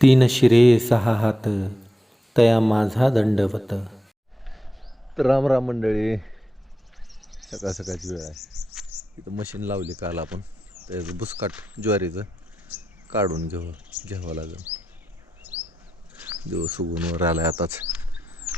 तीन शिरे सहा हात तया माझा दंडवत. तर राम राम मंडळी, सकाळ सकाळची वेळ आहे. इथं मशीन लावली काल आपण, त्याचं बुसकाट ज्वारीचं काढून घ्यावं लागेल. दिवस उगून वर आला आहे आताच.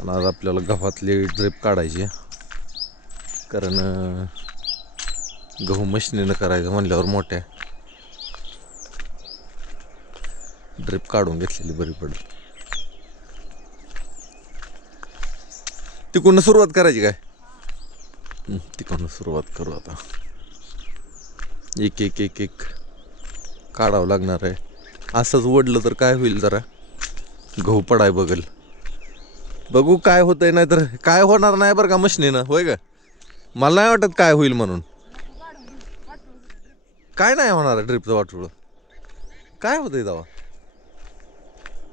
आणि आज आपल्याला गव्हातली ड्रिप काढायची आहे. कारण गहू मशिनीनं करायचं म्हणल्यावर मोठ्या ड्रिप काढून घेतलेली बरी पडेल. तिकडून सुरुवात करायची काय? तिकडून सुरुवात करू आता. एक एक एक एक काढावं लागणार आहे. असंच वडलं तर काय होईल, जरा गहू पडाय बघेल. बघू काय होतंय, नाही तर काय होणार नाही बरं का मशिनीनं. होय का? मला नाही वाटत काय होईल म्हणून. काय नाही होणार ड्रिपचं वाटोळं. काय होतंय तेव्हा?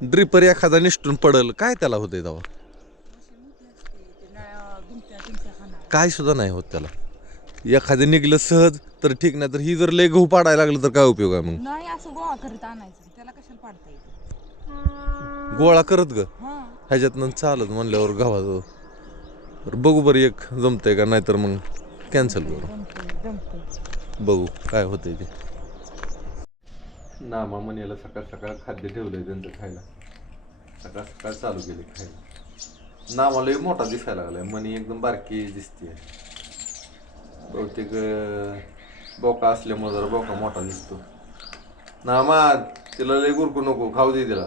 ड्रिपर एखादा निष्ठून पडल, काय त्याला होतंय तेव्हा? काय सुद्धा नाही होत त्याला. एखादं निघलं सहज तर ठीक, नाही तर ही जर लय गहू पाडायला लागलं तर काय उपयोग आहे मग? नाही, असं गोळा करत आणायचं, त्याला कशाला पाडता येईल? गोळा करत ग ह्याच्यातनं चालत म्हणल्यावर गव्हाचं. बघू बरं एक जमतंय का, नाही तर मग कॅन्सल करू. बघू काय होतंय ते. नामा मनीला सकाळ सकाळ खाद्य ठेवलंय त्यांचं खायला. सकाळ सकाळ चालू केले खायला. नामाला मोठा दिसायला लागलाय, मनी एकदम बारकी दिसते. बहुतेक बोका असल्यामुळे जरा बोका मोठा दिसतो. नामा तिला लय गुरकू नको, खाऊ दे तिला.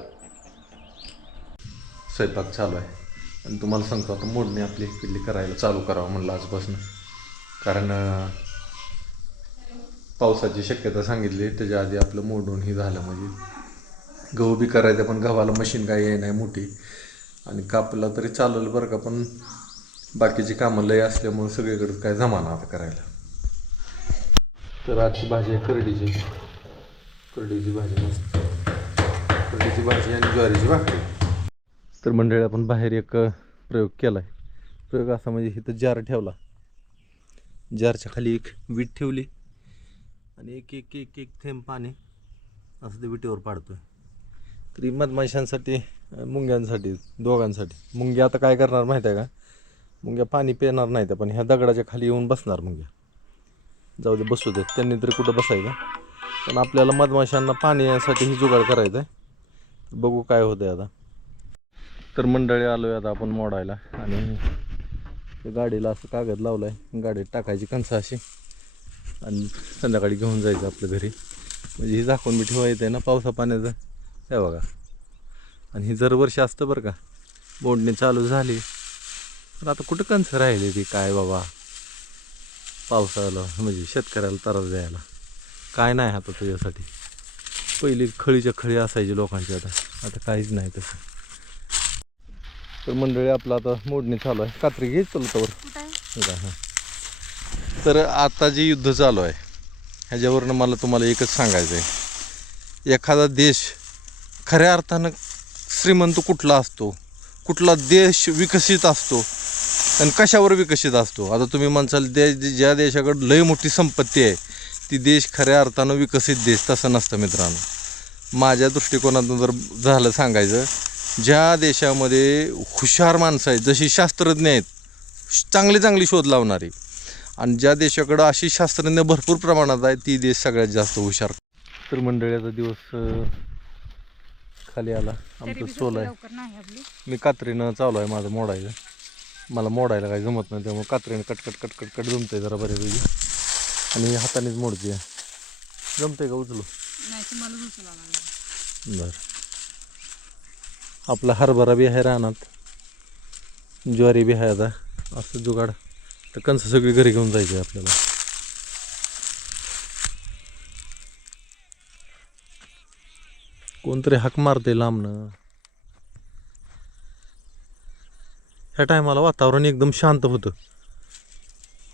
स्वयंपाक चालू आहे आणि तुम्हाला सांगतो आता मोडणी आपली इकडली करायला चालू करावं म्हणलं आजपासून. कारण पावसाची शक्यता सांगितली, त्याच्या आधी आपलं मोडून ही झालं म्हणजे गहू बी करायचं. पण गव्हाला मशीन काही आहे नाही मोठी, आणि कापला तरी चालेल बरं का, पण बाकीची कामं लय असल्यामुळे सगळीकडे काय जमाना आता करायला. तर आजची भाजी आहे करडीची भाजी, मस्त करडीची भाजी आणि ज्वारीची भाकरी. तर मंडळी आपण बाहेर एक प्रयोग केला आहे. प्रयोग असा म्हणजे इथं जार ठेवला, जारच्या खाली एक वीट ठेवली आणि एक एक एक एक थेंब पाणी असं ते विटेवर पाडतोय. तरी मधमाशांसाठी, मुंग्यांसाठी, दोघांसाठी. मुंग्या आता काय करणार माहीत आहे का? मुंग्या पाणी पिणार नाही, पण ह्या दगडाच्या खाली येऊन बसणार मुंग्या. जाऊ दे, बसू देत, त्यांनी तरी कुठं बसायचं. पण आपल्याला मधमाशांना पाण्यासाठी ही जुगाड करायचं आहे. बघू काय होतंय आता. तर मंडळी आलोय आता आपण मोडायला, आणि गाडीला असं कागद लावलाय, गाडीत टाकायची कणसं अशी, आणि संध्याकाळी घेऊन जायचं आपल्या घरी. म्हणजे ही झाकून बी ठेवायचं आहे ना पावसा पाण्याचं. हे बघा, आणि ही जर वर्ष असतं बरं का. मोडणी चालू झाली तर आता कुठं कणसं राहिली ती काय बाबा, पावसाला म्हणजे शेतकऱ्याला त्रास द्यायला. काय नाही आता तुझ्यासाठी. पहिली खळीच्या खळी असायची लोकांची, आता काहीच नाही तसं. तर मंडळी आपलं आता मोडणी चालू आहे. कात्री घे चलतावर. हां, तर आता जे युद्ध चालू आहे ह्याच्यावरनं मला तुम्हाला एकच सांगायचं आहे. एखादा देश खऱ्या अर्थानं श्रीमंत कुठला असतो, कुठला देश विकसित असतो आणि कशावर विकसित असतो? आता तुम्ही म्हणसाल ज्या देशाकडं लय मोठी संपत्ती आहे ती देश खऱ्या अर्थानं विकसित देश. तसं नसतं मित्रांनो. माझ्या दृष्टिकोनातून जर झालं सांगायचं, ज्या देशामध्ये हुशार माणसं आहेत, जशी शास्त्रज्ञ आहेत, चांगली शोध लावणारी, आणि ज्या देशाकडं अशी शास्त्रज्ञ भरपूर प्रमाणात आहेत, ती देश सगळ्यात जास्त हुशार. तर मंडळीचा दिवस खाली आला. आमचं सोल आहे. मी कात्रीनं चालू आहे माझं मोडायचं. मला मोडायला काही जमत नाही, त्यामुळे कात्रीनं कटकट जमतंय जरा बऱ्यापैकी, आणि हातानेच मोडते. जमतंय का उचलू? बरं. आपला हरभरा बी आहे रानात, ज्वारी बी आहे. आता असं जुगाड तर कणसं सगळी घरी घेऊन जायची आपल्याला. कोणतरी हाक मारते लांबनं. ह्या टायमाला वातावरण एकदम शांत होतं.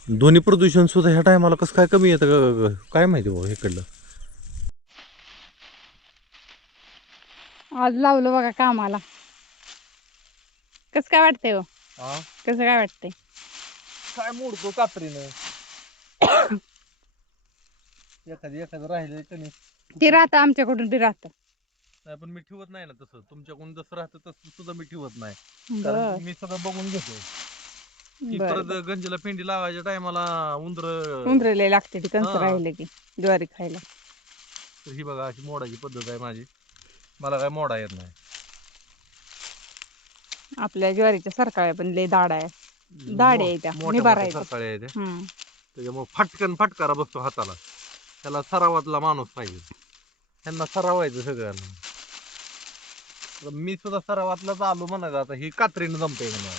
ध्वनी प्रदूषण सुद्धा ह्या टायमाला कसं काय कमी येतं काय माहिती बाबा इकडलं. आज लावलं बघा कामाला. कसं काय वाटतंय हो? कसं काय वाटतंय? काय मोडतो कात्रीनं. एखादं राहिलंय का नाही ते राहतं आमच्याकडून, ते राहतं. नाही पण मी ठेवत नाही ना तसं, तुमच्याकडून जसं राहतं तसं सुद्धा मी ठेवत नाही, बर कारण मी सगळं बघून घेतो की बर परत गंजीला पेंडी लावायच्या टायमाला उंदर. उंदरले लागते ती कंस हा राहिले की ज्वारी खायला. तर ही बघा अशी मोडायची पद्धत आहे माझी, मला काय मोडा येत नाही. आपल्या ज्वारीच्या सरकाळ्या पण लय दाड आहे, दाढी आहे त्या मोठ्या निबार मोठ्या आहे सरकाळ्या आहेत त्या. हम्म. त्याच्यामुळे फटकन फटकारा बसतो हाताला, त्याला सरावातला माणूस पाहिजे, त्यांना सरावायचं सगळ्यांना. तर मी सुद्धा सरावातलाच आलो म्हणायचं, आता ही कात्रीनं जमतंय म्हणा.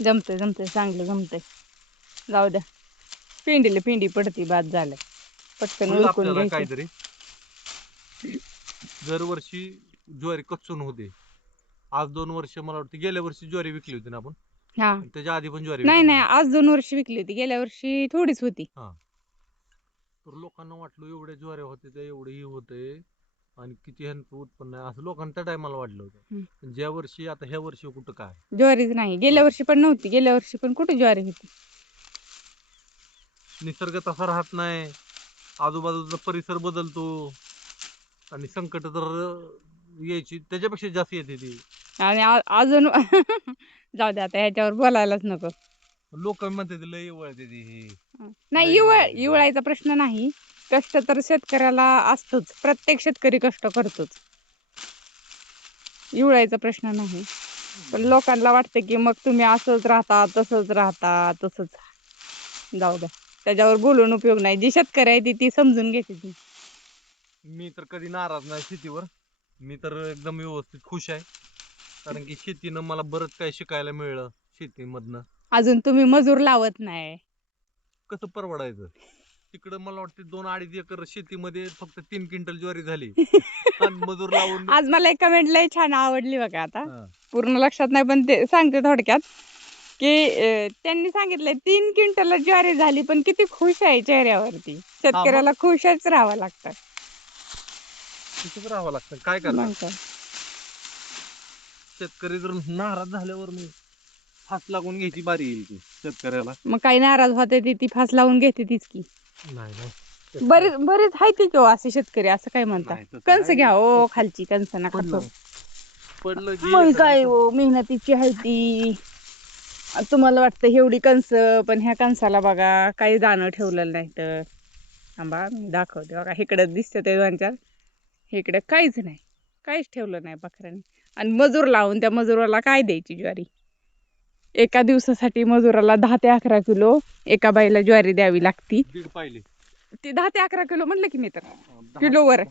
जमतंय जमतंय चांगलं जमतंय. जाऊ द्या, पिंडीला पिंडी पडती, बाद झालं, पटकन होईल उरकून आपल्याला घ्यायचं. काहीतरी. दरवर्षी ज्वारी कच्चून होते. आज 2 वर्ष मला वाटतं गेल्या वर्षी ज्वारी विकली होती ना आपण, हा आणि त्याच्या आधी पण ज्वारी नाही विकली नाही, होती. आज 2 वर्ष विकली होती, गेल्या वर्षी थोडीच होती. हा, तर लोकांना वाटलं एवढ्या ज्वारी होते ते एवढे ही होते आणि किती ह्यांचं उत्पन्न आहे, असं लोकांना त्या टायमाला वाटलं होतं. पण ज्या वर्षी आता ह्या वर्षी कुठं काय, ज्वारीच नाही, गेल्या वर्षी पण नव्हती, गेल्या वर्षी पण कुठे ज्वारी होती. निसर्ग तसा राहत नाही, आजूबाजूचा परिसर बदलतो आणि संकट तर यायची त्याच्यापेक्षा जास्त येते ती. आणि अजून जाऊ दे आता, ह्याच्यावर बोलायलाच नको. लोक म्हणते लय वळते ती ही, नाही, इवळायचा प्रश्न नाही. कष्ट तर शेतकऱ्याला असतोच, प्रत्येक शेतकरी कष्ट करतोच, इवळायचा प्रश्न नाही. पण लोकांना वाटतं की मग तुम्ही असंच राहता तसंच राहता तसंच. जाऊ द्या, त्याच्यावर बोलून उपयोग नाही. जी शेतकरी आहे ती समजून घेते ती. मी तर कधी नाराज नाही शेतीवर, मी तर एकदम व्यवस्थित खुश आहे, कारण की शेतीनं मला बरंच काही शिकायला मिळलं शेतीमधनं. अजून तुम्ही मजूर लावत नाही. कसं परवडायचं तिकडं, मला वाटतं 2-2.5 एकर शेतीमध्ये फक्त 3 क्विंटल ज्वारी झाली आणि मजूर लावून. आज मला एक कमेंट लय छान आवडली बघा, आता हा. पूर्ण लक्षात नाही पण ते सांगते थोडक्यात, की त्यांनी सांगितलंय 3 क्विंटल ज्वारी झाली पण किती खुश आहे चेहऱ्यावरती. शेतकऱ्याला खुशच राहावं लागतं. तिथंच राहावं लागतं, काय करणार. शेतकरी जर नाराज झाल्यावर मग फास लागून घ्यायची बारी येईल की शेतकऱ्याला. मग काही नाराज होते ती फास लावून घेते तीच की. नाही नाही, बरेच बरेच आहे की हो असे शेतकरी, असं काय म्हणता. नाही, तसं कणस नाही. घ्या ओ, खालची कणस नका पडलं खाऊ. पडलं मग की काय हो, मेहनतीची आहे ती. तुम्हाला वाटतं एवढी कणस, पण ह्या कणसाला बघा काही दाणं ठेवलेलं नाही. तर थांबा मी दाखवते बघा, इकडं दिसतं ते 2-4, इकडं काहीच नाही, काहीच ठेवलं नाही बकऱ्याने. आणि मजूर लावून त्या मजुराला काय द्यायची ज्वारी. एका दिवसासाठी मजुराला 10 ते 11 किलो एका बाईला ज्वारी द्यावी लागती. 1.5 पाहिले ती 10 ते 11 किलो म्हणलं की मी तर 10 किलोवर.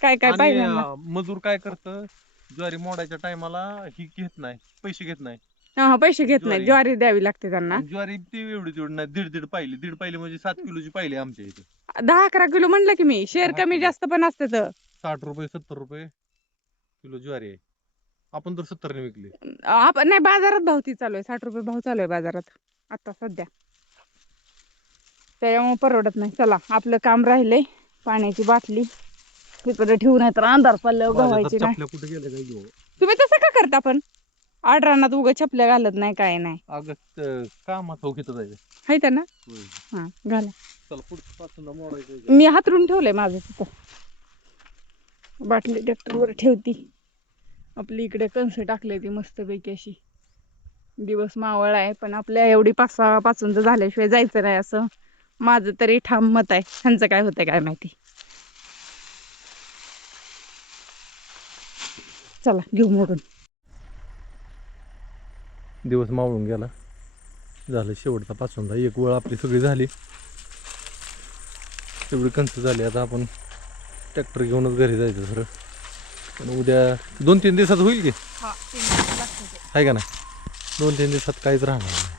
काय काय आणि पाहिजे मजूर काय करतं, ज्वारी मोडायच्या टायमाला ही घेत नाही, पैसे घेत नाही. हा, पैसे घेत नाही, ज्वारी ज्वारी द्यावी लागते त्यांना. आणि ज्वारी ती एवढी नाही, 1.5 पाहिले, 1.5 पाहिले म्हणजे 7 किलोची पाहिले आमच्या इथे. 10-11 किलो म्हणलं की मी, शेअर 10 कमी किलो. जास्त पण असते तर 60 रुपये 70 रुपये किलो ज्वारी आहे, आपण तर 70 ने विकली. आपण नाही, बाजारात भाव ती चालू आहे, 60 रुपये भाव चालू आहे बाजारात आता सध्या, त्याच्यामुळे परवडत नाही. चला, आपलं काम राहिलंय, पाण्याची बाटली तिकडे ठेवून, नाही तर अंधार पडल्यावर गव्हायची नाही. चपल्या कुठे गेल्या काय घेऊ. तुम्ही तसं का करता पण? आडरानात उगा चपल्या घालत नाही, काय नाही. अगं कामात हो घेतो जायचं. हाय ना. हा, घाला. चला पुढचं पासून मोडायचं. मी हातरून ठेवलंय माझं तिथं, बाटली ट्रॅक्टरवर ठेवती. आपली इकडे कणस टाकले ती मस्तपैकी अशी. दिवस मावळ आहे, पण आपल्या एवढी 5-6 पासून तर झाल्याशिवाय जायचं नाही, असं माझं तरी ठाम मत आहे. ह्यांचं काय होतंय काय माहिती. चला घेऊ मोडून. दिवस मावळून गेला, झालं शेवटचा पासूनचा. एक वेळ आपली सगळी झाली, तेवढी कणस झाली. आता आपण ट्रॅक्टर घेऊनच घरी जायचं खरं, पण उद्या 2-3 दिवसात होईल की, आहे का नाही. 2-3 दिवसात काहीच राहणार नाही.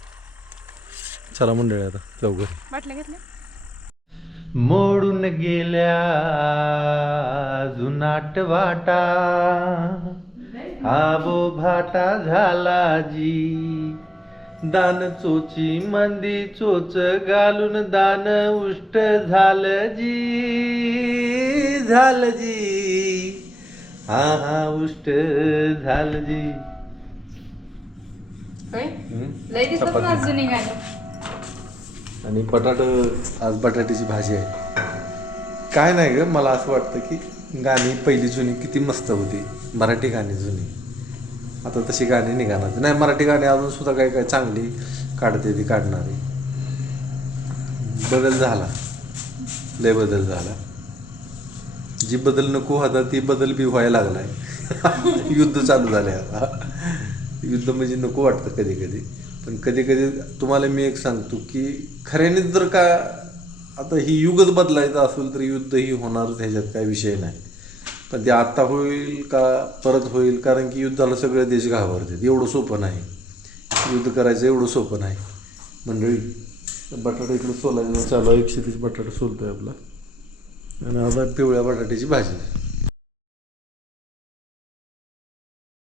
चला मंडळी, आता जाऊ घरी. बाटल्या घेतल्या. मोडून गेल्या जुनाट वाटा, आबो भाटा झाला जी. दान चोची मंदी चोच घालून दान उष्ट झालं जी, झालं जी, हा हा उष्ट झालं जी. आणि बटाट, आज बटाट्याची भाजी आहे. काय नाही ग, मला असं वाटतं की गाणी पहिली जुनी किती मस्त होती, मराठी गाणी जुनी. आता तशी गाणी निघाणार नाही. मराठी गाणी अजून सुद्धा काही काही चांगली काढते ती काढणारी. बदल झाला, लय बदल झाला. जी बदल नको होता ती बदल बी व्हायला लागलाय. युद्ध चालू झाले आता. युद्ध म्हणजे नको वाटतं कधी कधी, पण कधी कधी तुम्हाला मी एक सांगतो की खऱ्यानेच जर का आता ही युगच बदलायचं असेल तर युद्ध ही होणारच, ह्याच्यात काही विषय नाही. पण ते आत्ता होईल का परत होईल, कारण की युद्धाला सगळे देश घाबरतात. एवढं सोपं नाही युद्ध करायचं, एवढं सोपं नाही मंडळी. बटाटा इकडं सोलायचं चालू आहे, 130 बटाटा सोलतोय आपला. आणि आता पिवळ्या बटाट्याची भाजी.